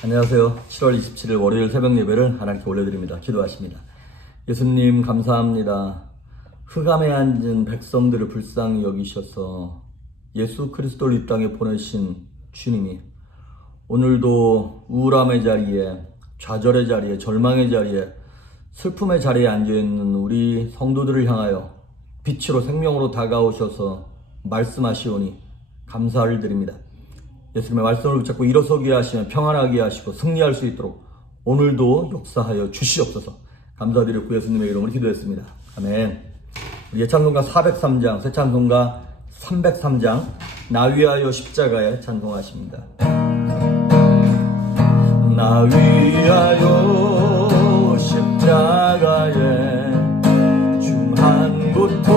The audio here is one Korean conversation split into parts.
안녕하세요. 7월 27일 월요일 새벽 예배를 하나님께 올려드립니다. 기도하십니다. 예수님 감사합니다. 흑암에 앉은 백성들을 불쌍히 여기셔서 예수 그리스도를 이 땅에 보내신 주님이 오늘도 우울함의 자리에, 좌절의 자리에, 절망의 자리에, 슬픔의 자리에 앉아있는 우리 성도들을 향하여 빛으로 생명으로 다가오셔서 말씀하시오니 감사를 드립니다. 예수님의 말씀을 붙잡고 일어서게 하시며 평안하게 하시고 승리할 수 있도록 오늘도 역사하여 주시옵소서. 감사드렸고 예수님의 이름으로 기도했습니다. 아멘. 우리 예찬송가 403장, 새 찬송가 303장 나 위하여 십자가에 찬송하십니다. 나 위하여 십자가에 중한 고통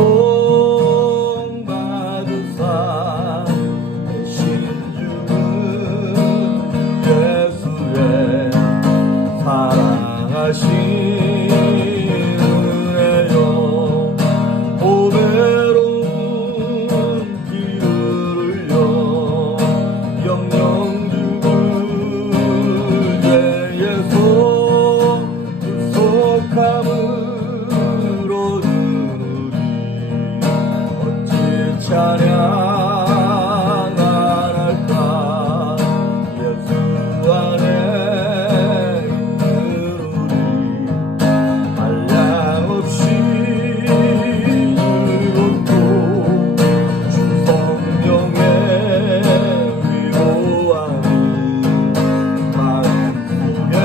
받으사 대신 주는 예수의 사랑하신 은혜요 보배로운 피를 흘려 영영 속함으로 누리 어찌 찬양할까 예수 안에 있는 우리 한량없이 즐겁고 주 성령의 위로하니 마음속에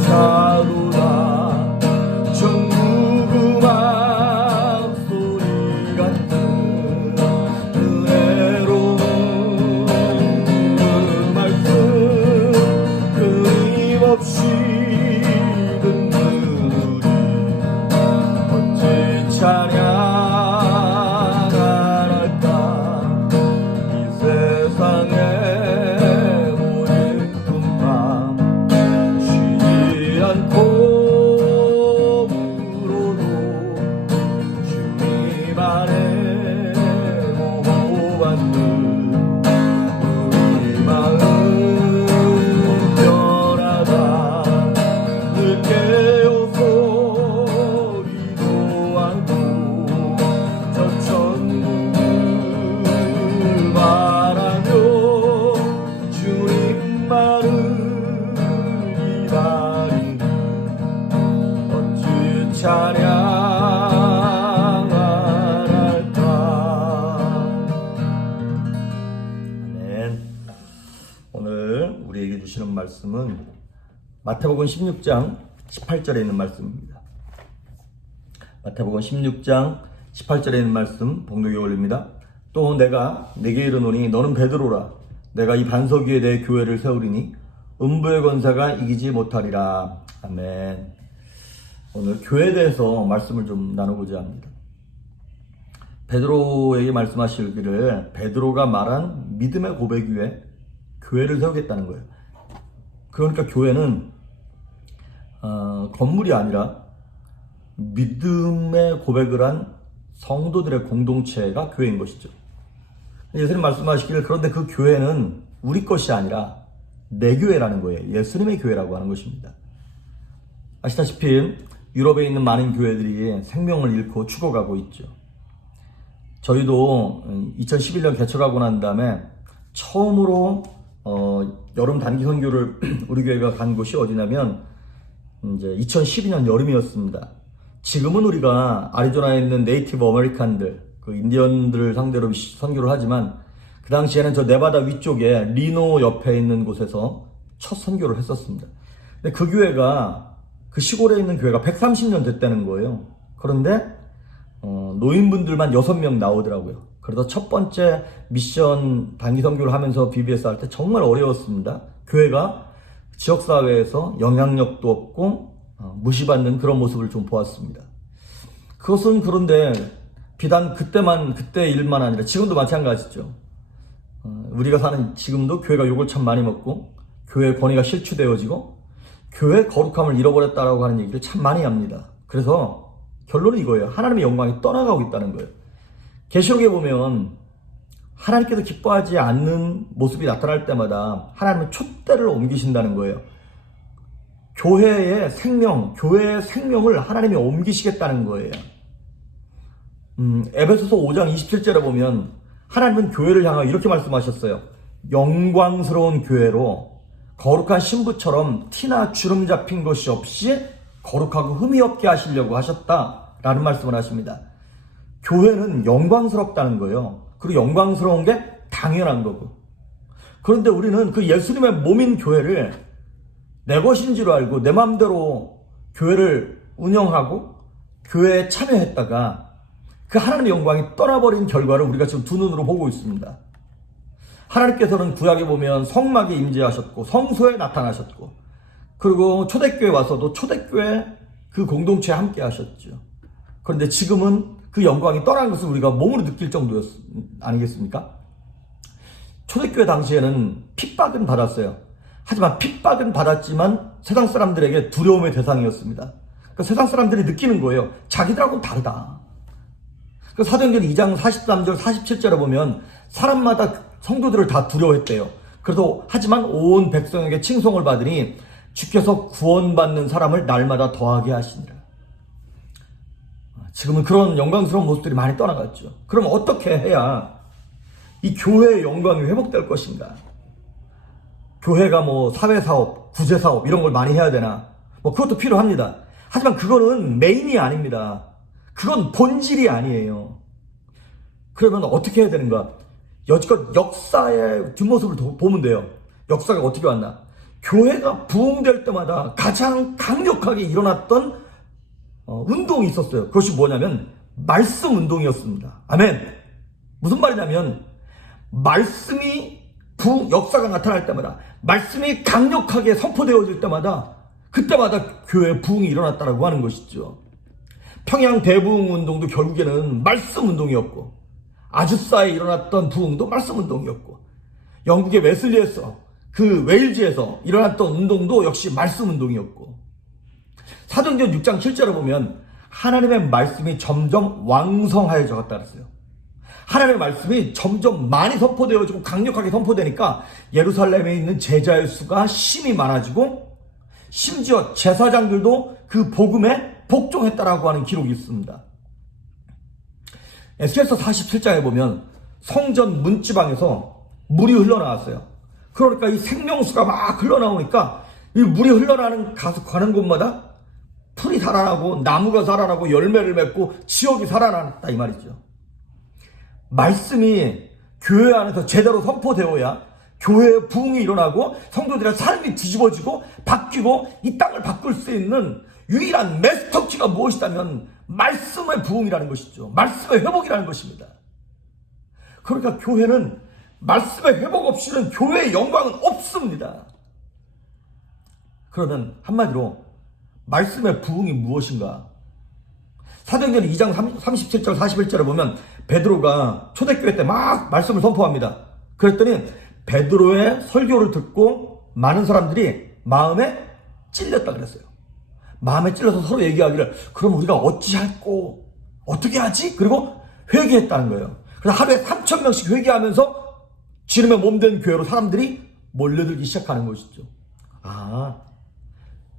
차도다 천국음악 소리 같은 은혜로운 그 말씀 끊임없이 듣는 우리 어찌 찬양할까 이 세상에 모든 꿈만 쉬지 않고 물어도 주님 안에 보호받는 우리 마음 변하다 늘 깨어서 기도하고 저 천국을 바라며 주님만을 기다리는 어찌 찬양할까. 아멘. 오늘 우리에게 주시는 말씀은 마태복음 16장 18절에 있는 말씀입니다. 마태복음 16장 18절에 있는 말씀 봉독에 올립니다. 또 내가 네게 이르노니 너는 베드로라. 내가 이 반석 위에 내 교회를 세우리니 음부의 권세가 이기지 못하리라. 아멘. 오늘 교회에 대해서 말씀을 좀 나누고자 합니다. 베드로에게 말씀하시기를 베드로가 말한 믿음의 고백 위에 교회를 세우겠다는 거예요. 그러니까 교회는 건물이 아니라 믿음의 고백을 한 성도들의 공동체가 교회인 것이죠. 예수님 말씀하시기를 그런데 그 교회는 우리 것이 아니라 내 교회라는 거예요. 예수님의 교회라고 하는 것입니다. 아시다시피 유럽에 있는 많은 교회들이 생명을 잃고 죽어가고 있죠. 저희도 2011년 개척하고 난 다음에 처음으로 여름 단기 선교를 우리 교회가 간 곳이 어디냐면 이제 2012년 여름이었습니다. 지금은 우리가 아리조나에 있는 네이티브 아메리칸들, 그 인디언들을 상대로 선교를 하지만 그 당시에는 저 네바다 위쪽에 리노 옆에 있는 곳에서 첫 선교를 했었습니다. 근데 그 교회가 그 시골에 있는 교회가 130년 됐다는 거예요. 그런데 노인분들만 6명 나오더라고요. 그래서 첫 번째 미션 단기 선교를 하면서 BBS 할 때 정말 어려웠습니다. 교회가 지역사회에서 영향력도 없고 무시받는 그런 모습을 좀 보았습니다. 그것은 그런데 비단 그때 일만 아니라 지금도 마찬가지죠. 우리가 사는 지금도 교회가 욕을 참 많이 먹고 교회의 권위가 실추되어지고 교회의 거룩함을 잃어버렸다라고 하는 얘기를 참 많이 합니다. 그래서 결론은 이거예요. 하나님의 영광이 떠나가고 있다는 거예요. 계시록에 보면 하나님께서 기뻐하지 않는 모습이 나타날 때마다 하나님은 촛대를 옮기신다는 거예요. 교회의 생명을 하나님이 옮기시겠다는 거예요. 에베소서 5장 27절에 보면 하나님은 교회를 향하여 이렇게 말씀하셨어요. 영광스러운 교회로 거룩한 신부처럼 티나 주름 잡힌 것이 없이 거룩하고 흠이 없게 하시려고 하셨다라는 말씀을 하십니다. 교회는 영광스럽다는 거예요. 그리고 영광스러운 게 당연한 거고. 그런데 우리는 그 예수님의 몸인 교회를 내 것인 줄 알고 내 마음대로 교회를 운영하고 교회에 참여했다가 그 하나님의 영광이 떠나버린 결과를 우리가 지금 두 눈으로 보고 있습니다. 하나님께서는 구약에 보면 성막에 임재하셨고 성소에 나타나셨고 그리고 초대교회 와서도 초대교회 그 공동체에 함께 하셨죠. 그런데 지금은 그 영광이 떠난 것을 우리가 몸으로 느낄 정도 아니겠습니까? 초대교회 당시에는 핍박은 받았어요. 하지만 핍박은 받았지만 세상 사람들에게 두려움의 대상이었습니다. 그러니까 세상 사람들이 느끼는 거예요. 자기들하고는 다르다. 사도행전 2장 43절 47절에 보면 사람마다 성도들을 다 두려워했대요. 그래도 하지만 온 백성에게 칭송을 받으니 주께서 구원받는 사람을 날마다 더하게 하시니라. 지금은 그런 영광스러운 모습들이 많이 떠나갔죠. 그럼 어떻게 해야 이 교회의 영광이 회복될 것인가? 교회가 뭐 사회사업, 구제사업 이런 걸 많이 해야 되나? 뭐 그것도 필요합니다. 하지만 그거는 메인이 아닙니다. 그건 본질이 아니에요. 그러면 어떻게 해야 되는가? 여지껏 역사의 뒷모습을 보면 돼요. 역사가 어떻게 왔나? 교회가 부흥될 때마다 가장 강력하게 일어났던 운동이 있었어요. 그것이 뭐냐면 말씀 운동이었습니다. 아멘. 무슨 말이냐면 말씀이 역사가 나타날 때마다 말씀이 강력하게 선포되어질 때마다 그때마다 교회에 부흥이 일어났다라고 하는 것이죠. 평양 대부흥 운동도 결국에는 말씀 운동이었고 아주사에 일어났던 부흥도 말씀 운동이었고 영국의 웨슬리에서 그 웨일즈에서 일어났던 운동도 역시 말씀 운동이었고 사도행전 6장 7절에 보면 하나님의 말씀이 점점 왕성하여져 갔다 그랬어요. 하나님의 말씀이 점점 많이 선포되어지고 강력하게 선포되니까 예루살렘에 있는 제자의 수가 심히 많아지고 심지어 제사장들도 그 복음에 복종했다라고 하는 기록이 있습니다. 에스겔서 47장에 보면 성전 문지방에서 물이 흘러나왔어요. 그러니까 이 생명수가 막 흘러나오니까 이 물이 흘러나는 가는 곳마다 풀이 살아나고 나무가 살아나고 열매를 맺고 지역이 살아났다 이 말이죠. 말씀이 교회 안에서 제대로 선포되어야 교회의 부흥이 일어나고 성도들의 삶이 뒤집어지고 바뀌고 이 땅을 바꿀 수 있는 유일한 마스터키가 무엇이다면 말씀의 부흥이라는 것이죠. 말씀의 회복이라는 것입니다. 그러니까 교회는 말씀의 회복 없이는 교회의 영광은 없습니다. 그러면 한마디로 말씀의 부흥이 무엇인가? 사도행전 2장 37절 41절에 보면 베드로가 초대교회 때 막 말씀을 선포합니다. 그랬더니 베드로의 설교를 듣고 많은 사람들이 마음에 찔렸다 그랬어요. 마음에 찔러서 서로 얘기하기를 그럼 우리가 어찌할꼬 어떻게 하지? 그리고 회개했다는 거예요. 그래서 하루에 3,000명씩 회개하면서 지름의 몸된 교회로 사람들이 몰려들기 시작하는 것이죠.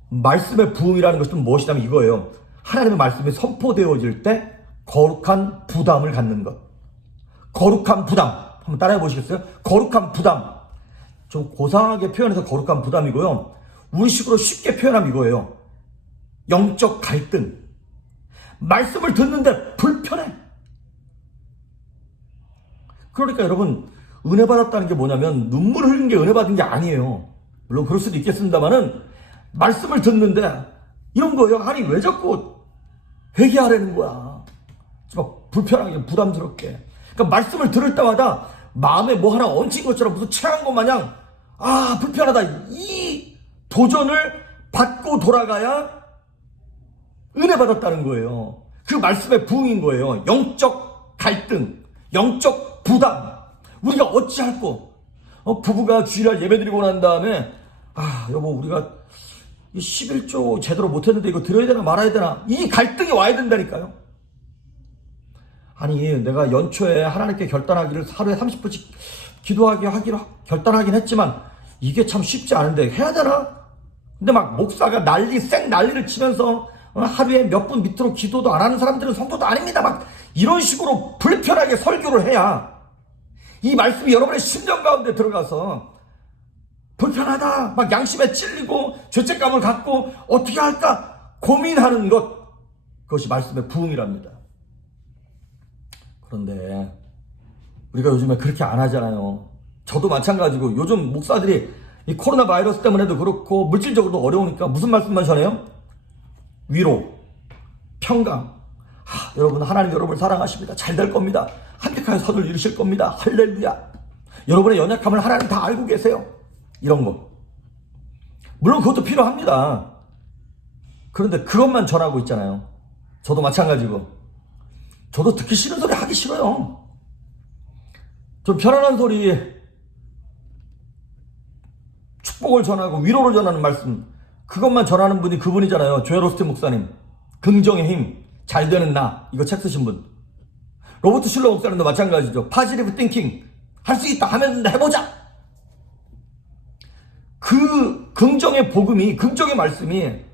말씀의 부흥이라는 것은 무엇이냐면 이거예요. 하나님의 말씀이 선포되어질 때 거룩한 부담을 갖는 것. 거룩한 부담. 한번 따라해 보시겠어요? 거룩한 부담. 좀 고상하게 표현해서 거룩한 부담이고요. 우리식으로 쉽게 표현하면 이거예요. 영적 갈등. 말씀을 듣는데 불편해. 그러니까 여러분 은혜 받았다는 게 뭐냐면 눈물 흘린 게 은혜 받은 게 아니에요. 물론 그럴 수도 있겠습니다만은 말씀을 듣는데 이런 거예요. 아니 왜 자꾸 회개하라는 거야. 막 불편하게 부담스럽게. 그러니까 말씀을 들을 때마다 마음에 뭐 하나 얹힌 것처럼 무슨 체한 것 마냥 불편하다. 이 도전을 받고 돌아가야 은혜 받았다는 거예요. 그 말씀의 부흥인 거예요. 영적 갈등, 영적 부담. 우리가 어찌할꼬? 부부가 주일날 예배드리고 난 다음에 여보 우리가 11조 제대로 못했는데 이거 드려야 되나 말아야 되나? 이 갈등이 와야 된다니까요. 아니 내가 연초에 하나님께 결단하기를 하루에 30분씩 기도하기로 결단하긴 했지만 이게 참 쉽지 않은데 해야 되나? 근데 막 목사가 난리를 치면서 하루에 몇 분 밑으로 기도도 안 하는 사람들은 성도도 아닙니다. 막 이런 식으로 불편하게 설교를 해야 이 말씀이 여러분의 심령 가운데 들어가서 불편하다, 막 양심에 찔리고 죄책감을 갖고 어떻게 할까 고민하는 그것이 말씀의 부흥이랍니다. 그런데 우리가 요즘에 그렇게 안 하잖아요. 저도 마찬가지고 요즘 목사들이 이 코로나 바이러스 때문에도 그렇고 물질적으로도 어려우니까 무슨 말씀만 전해요? 위로, 평강. 여러분 하나님 여러분을 사랑하십니다. 잘 될 겁니다. 한택하여 선을 이루실 겁니다. 할렐루야. 여러분의 연약함을 하나님 다 알고 계세요. 이런 거. 물론 그것도 필요합니다. 그런데 그것만 전하고 있잖아요. 저도 마찬가지고. 저도 듣기 싫은 소리 하기 싫어요. 좀 편안한 소리, 축복을 전하고 위로를 전하는 말씀, 그것만 전하는 분이 그분이잖아요. 조엘 오스틴 목사님. 긍정의 힘, 잘 되는 나, 이거 책 쓰신 분. 로버트 슐러 목사님도 마찬가지죠. 파지티브 띵킹, 할 수 있다 하면 해보자. 그 긍정의 복음이, 긍정의 말씀이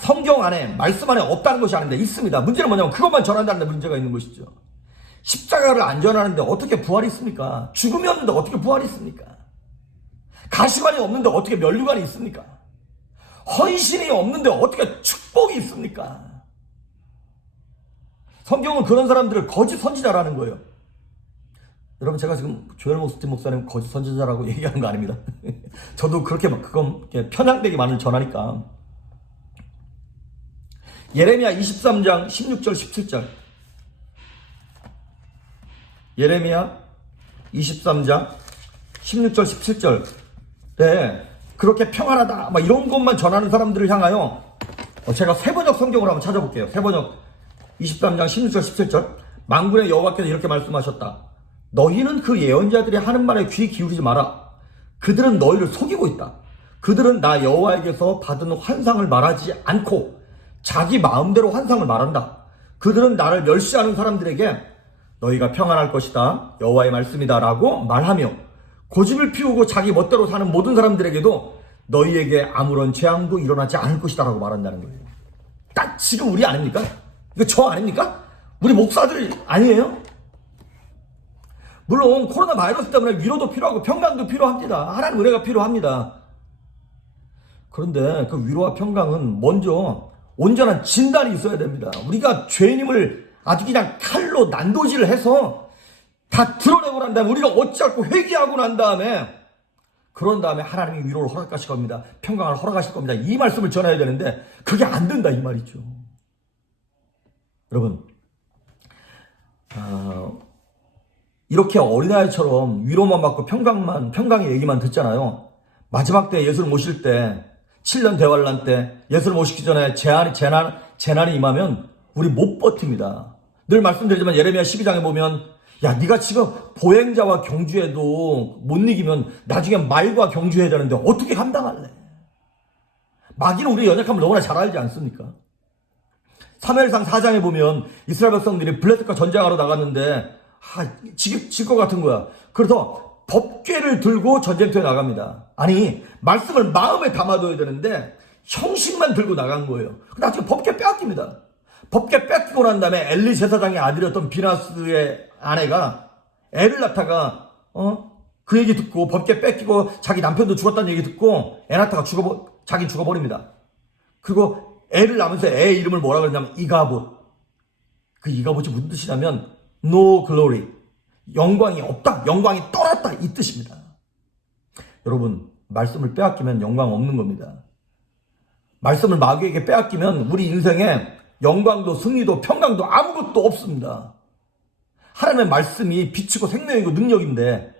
성경 안에, 말씀 안에 없다는 것이 아닌데 있습니다. 문제는 뭐냐면 그것만 전한다는 데 문제가 있는 것이죠. 십자가를 안 전하는데 어떻게 부활이 있습니까? 죽음이 없는데 어떻게 부활이 있습니까? 가시관이 없는데 어떻게 면류관이 있습니까? 헌신이 없는데 어떻게 축복이 있습니까? 성경은 그런 사람들을 거짓 선지자라는 거예요. 여러분 제가 지금 조엘 오스틴 목사님 거짓 선지자라고 얘기하는 거 아닙니다. 저도 그렇게 그건 편향되게 전하니까. 예레미야 23장 16절 17절. 예레미야 23장 16절 17절. 네, 그렇게 평안하다 막 이런 것만 전하는 사람들을 향하여 제가 세번역 성경을 한번 찾아볼게요. 세번역 23장 16절 17절. 만군의 여호와께서 이렇게 말씀하셨다. 너희는 그 예언자들이 하는 말에 귀 기울이지 마라. 그들은 너희를 속이고 있다. 그들은 나 여호와에게서 받은 환상을 말하지 않고 자기 마음대로 환상을 말한다. 그들은 나를 멸시하는 사람들에게 너희가 평안할 것이다, 여호와의 말씀이다 라고 말하며 고집을 피우고 자기 멋대로 사는 모든 사람들에게도 너희에게 아무런 재앙도 일어나지 않을 것이다 라고 말한다는 거예요. 딱 지금 우리 아닙니까? 이거 저 아닙니까? 우리 목사들 아니에요? 물론 코로나 바이러스 때문에 위로도 필요하고 평강도 필요합니다. 하나님 은혜가 필요합니다. 그런데 그 위로와 평강은 먼저 온전한 진단이 있어야 됩니다. 우리가 죄인임을 아주 그냥 칼로 난도질을 해서 다 드러내고 난 다음에 우리가 어찌할고 회개하고 난 다음에 그런 다음에 하나님이 위로를 허락하실 겁니다. 평강을 허락하실 겁니다. 이 말씀을 전해야 되는데 그게 안 된다 이 말이죠. 여러분 이렇게 어린아이처럼 위로만 받고 평강의 얘기만 듣잖아요. 마지막 때 예수를 모실 때 7년 대환란 때 예수를 모시기 전에 재난이 임하면 우리 못 버팁니다. 늘 말씀드리지만 예레미야 12장에 보면 야 네가 지금 보행자와 경주해도 못 이기면 나중에 말과 경주해야 되는데 어떻게 감당할래? 마귀는 우리의 연약함을 너무나 잘 알지 않습니까? 사무엘상 4장에 보면 이스라엘 백성들이 블레셋과 전쟁하러 나갔는데 질 것 같은 거야. 그래서 법궤를 들고 전쟁터에 나갑니다. 아니 말씀을 마음에 담아둬야 되는데 형식만 들고 나간 거예요. 나중에 법궤 빼앗깁니다. 법궤 뺏기고 난 다음에 엘리 제사장의 아들이었던 비나스의 아내가 애를 낳다가 그 얘기 듣고 법궤 뺏기고 자기 남편도 죽었다는 얘기 듣고 에나타가 자기 죽어버립니다. 그리고 애를 낳으면서 애 이름을 뭐라 그러냐면 이가봇. 그 이가봇이 무슨 뜻이냐면 no glory, 영광이 없다, 영광이 떠났다 이 뜻입니다. 여러분 말씀을 빼앗기면 영광 없는 겁니다. 말씀을 마귀에게 빼앗기면 우리 인생에 영광도 승리도 평강도 아무것도 없습니다. 하나님의 말씀이 빛이고 생명이고 능력인데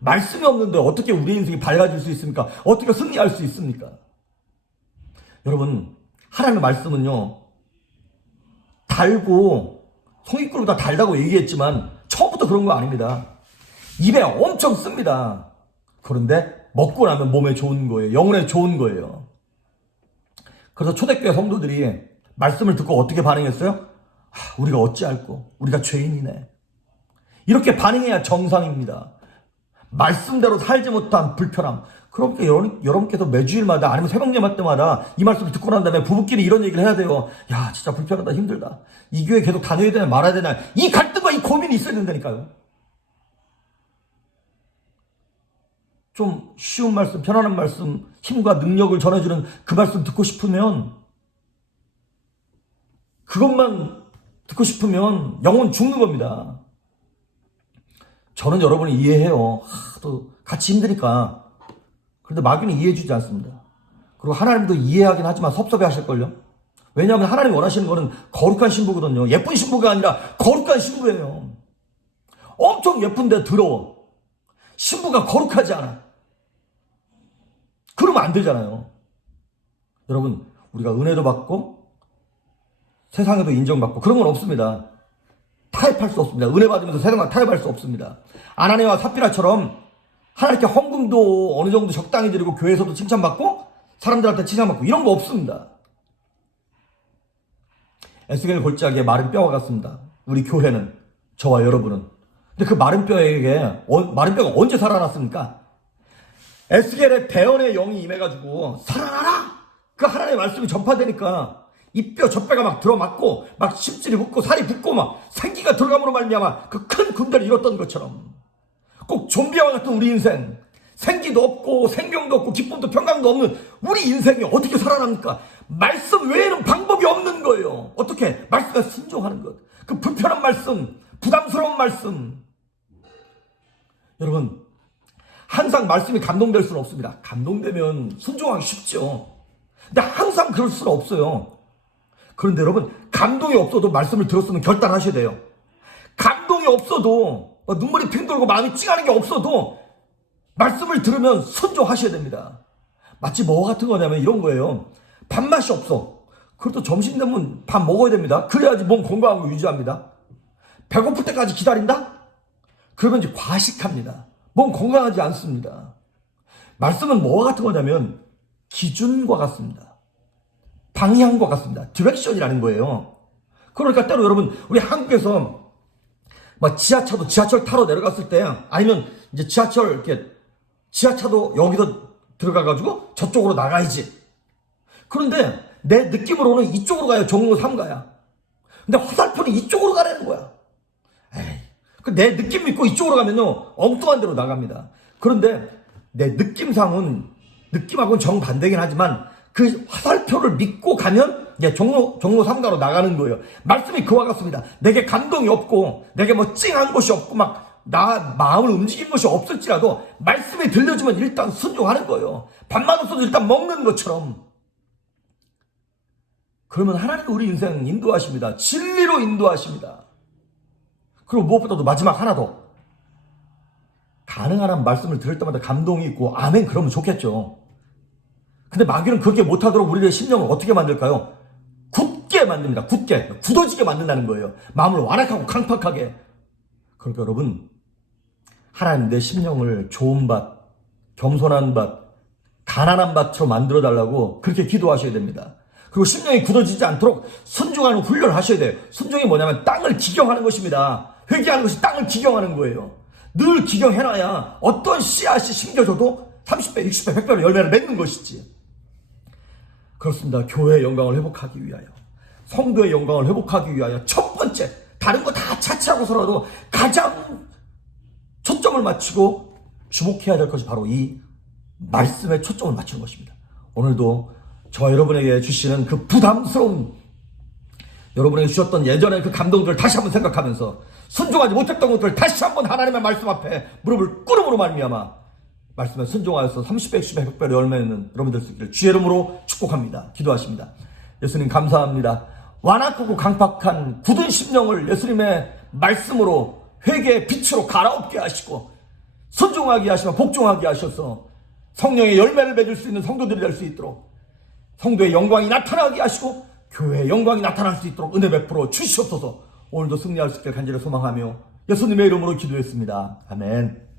말씀이 없는데 어떻게 우리 인생이 밝아질 수 있습니까? 어떻게 승리할 수 있습니까? 여러분 하나님의 말씀은요 달고 송이꿀 다 달다고 얘기했지만 처음부터 그런 거 아닙니다. 입에 엄청 씁니다. 그런데 먹고 나면 몸에 좋은 거예요. 영혼에 좋은 거예요. 그래서 초대교회 성도들이 말씀을 듣고 어떻게 반응했어요? 우리가 어찌할꼬? 우리가 죄인이네. 이렇게 반응해야 정상입니다. 말씀대로 살지 못한 불편함. 그렇게 여러분께서 매주일마다 아니면 새벽 예배 때마다 이 말씀을 듣고 난 다음에 부부끼리 이런 얘기를 해야 돼요. 야, 진짜 불편하다, 힘들다. 이 교회 계속 다녀야 되나 말아야 되나. 이 갈등과 이 고민이 있어야 된다니까요. 좀 쉬운 말씀, 편안한 말씀, 힘과 능력을 전해주는 그 말씀 듣고 싶으면, 그것만 듣고 싶으면 영혼 죽는 겁니다. 저는 여러분을 이해해요. 또 같이 힘드니까. 그런데 마귀는 이해해주지 않습니다. 그리고 하나님도 이해하긴 하지만 섭섭해 하실걸요. 왜냐하면 하나님이 원하시는 거는 거룩한 신부거든요. 예쁜 신부가 아니라 거룩한 신부예요. 엄청 예쁜데 더러워. 신부가 거룩하지 않아. 그러면 안 되잖아요. 여러분, 우리가 은혜도 받고 세상에도 인정받고 그런 건 없습니다. 타협할 수 없습니다. 은혜 받으면서 세상과 타협할 수 없습니다. 아나니아와 삽비라처럼 하나님께 헌금도 어느 정도 적당히 드리고 교회에서도 칭찬받고 사람들한테 칭찬받고 이런 거 없습니다. 에스겔 골짜기에 마른 뼈와 같습니다. 우리 교회는, 저와 여러분은. 근데 그 마른 뼈가 언제 살아났습니까? 에스겔의 대언의 영이 임해가지고 살아나라! 그 하나님의 말씀이 전파되니까 이 뼈 저 뼈가 막 들어맞고 막 심줄이 붙고 살이 붙고 막 생기가 들어감으로 말미암아 그 큰 군대를 이뤘던 것처럼 꼭 좀비와 같은 우리 인생, 생기도 없고 생명도 없고 기쁨도 평강도 없는 우리 인생이 어떻게 살아납니까? 말씀 외에는 방법이 없는 거예요. 어떻게? 말씀에 순종하는 것. 그 불편한 말씀, 부담스러운 말씀. 여러분, 항상 말씀이 감동될 수는 없습니다. 감동되면 순종하기 쉽죠. 근데 항상 그럴 수는 없어요. 그런데 여러분, 감동이 없어도 말씀을 들었으면 결단하셔야 돼요. 감동이 없어도 눈물이 핑 돌고 마음이 찡하는 게 없어도 말씀을 들으면 순종하셔야 됩니다. 마치 뭐 같은 거냐면 이런 거예요. 밥맛이 없어. 그래도 점심 되면 밥 먹어야 됩니다. 그래야지 몸 건강한 거 유지합니다. 배고플 때까지 기다린다? 그러면 이제 과식합니다. 몸 건강하지 않습니다. 말씀은 뭐와 같은 거냐면 기준과 같습니다. 방향과 같습니다. 디렉션이라는 거예요. 그러니까 때로 여러분, 우리 한국에서 막 지하철 타러 내려갔을 때, 아니면 이제 지하차도 여기서 들어가가지고 저쪽으로 나가야지. 그런데 내 느낌으로는 이쪽으로 가야 종로 3가야. 근데 화살표는 이쪽으로 가라는 거야. 에이, 내 느낌 믿고 이쪽으로 가면요, 엉뚱한 데로 나갑니다. 그런데 내 느낌하고는 정반대긴 하지만 그 화살표를 믿고 가면 이제 종로 3가로 나가는 거예요. 말씀이 그와 같습니다. 내게 감동이 없고 내게 뭐 찡한 것이 없고 막 나 마음을 움직인 것이 없을지라도 말씀이 들려주면 일단 순종하는 거예요. 밥만 없어도 일단 먹는 것처럼. 그러면 하나님은 우리 인생 인도하십니다. 진리로 인도하십니다. 그리고 무엇보다도 마지막 하나 더. 가능한 한 말씀을 들을 때마다 감동이 있고 아멘 그러면 좋겠죠. 근데 마귀는 그렇게 못하도록 우리의 심령을 어떻게 만들까요? 굳게 만듭니다. 굳어지게 만든다는 거예요. 마음을 완악하고 강팍하게. 그러니까 여러분, 하나님 내 심령을 좋은 밭, 겸손한 밭, 가난한 밭으로 만들어달라고 그렇게 기도하셔야 됩니다. 그리고 심령이 굳어지지 않도록 순종하는 훈련을 하셔야 돼요. 순종이 뭐냐면 땅을 기경하는 것입니다. 회개하는 것이 땅을 기경하는 거예요. 늘 기경해놔야 어떤 씨앗이 심겨져도 30배, 60배, 100배로 열매를 맺는 것이지. 그렇습니다. 교회의 영광을 회복하기 위하여, 성도의 영광을 회복하기 위하여 첫 번째, 다른 거 다 차치하고서라도 가장 초점을 맞추고 주목해야 될 것이 바로 이 말씀에 초점을 맞추는 것입니다. 오늘도 저와 여러분에게 주시는 그 부담스러운, 여러분에게 주셨던 예전의 그 감동들을 다시 한번 생각하면서 순종하지 못했던 것들을 다시 한번 하나님의 말씀 앞에 무릎을 꿇음으로 말미암아 말씀에 순종하여서 30배, 60배, 100배로 열매는 여러분들 수 있기를 주의 이름으로 축복합니다. 기도하십니다. 예수님 감사합니다. 완악하고 강팍한 굳은 심령을 예수님의 말씀으로 회개의 빛으로 갈아엎게 하시고 순종하게 하시며 복종하게 하셔서 성령의 열매를 맺을 수 있는 성도들이 될 수 있도록, 성도의 영광이 나타나게 하시고 교회의 영광이 나타날 수 있도록 은혜 베풀어 주시옵소서. 오늘도 승리할 수 있게 간절히 소망하며 예수님의 이름으로 기도했습니다. 아멘.